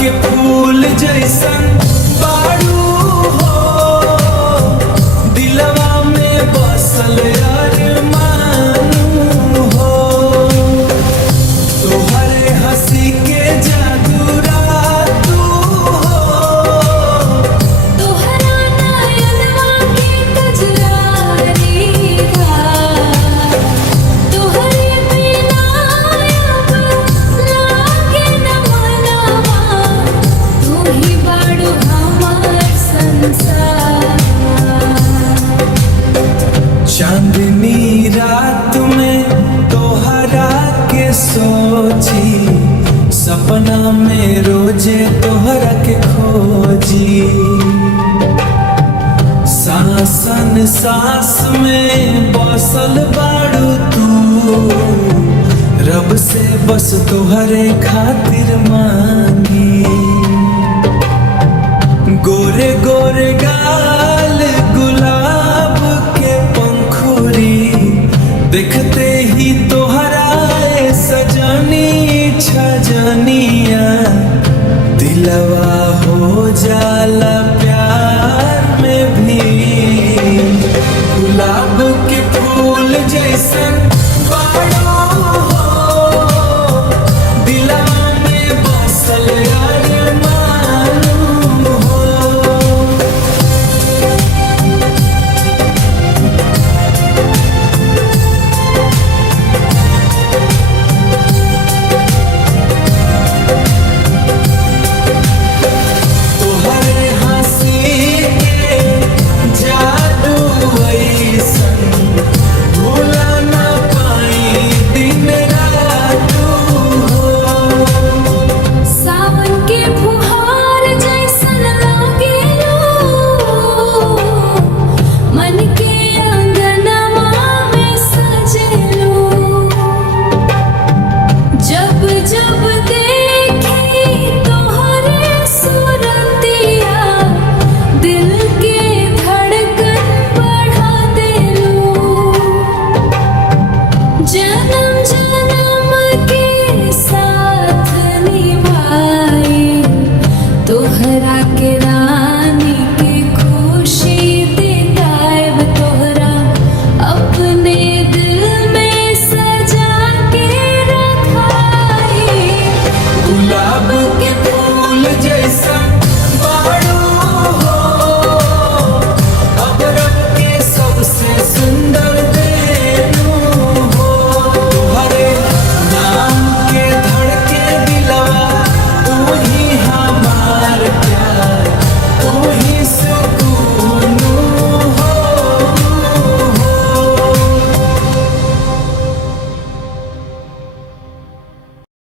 के फूल जैसन बारू हो, दिलवा में बसल अरमान हो। तोहरे हंसी के जादू रातू हो, तोहरा नयनवा के कजरारी रात, तोहरे बिना अब लागे न मनवा, तू ही बाड़ू हमार संसार। चांदनी रात में तोहरा के सोची, सपना में रोजे तोहरा के खोजी। सांसन सांस में बसल बाड़ू तू, रब से बस तोहरे खातिर मांगी। गोरे गोरे गाल गुलाब के पंखुरी, देखते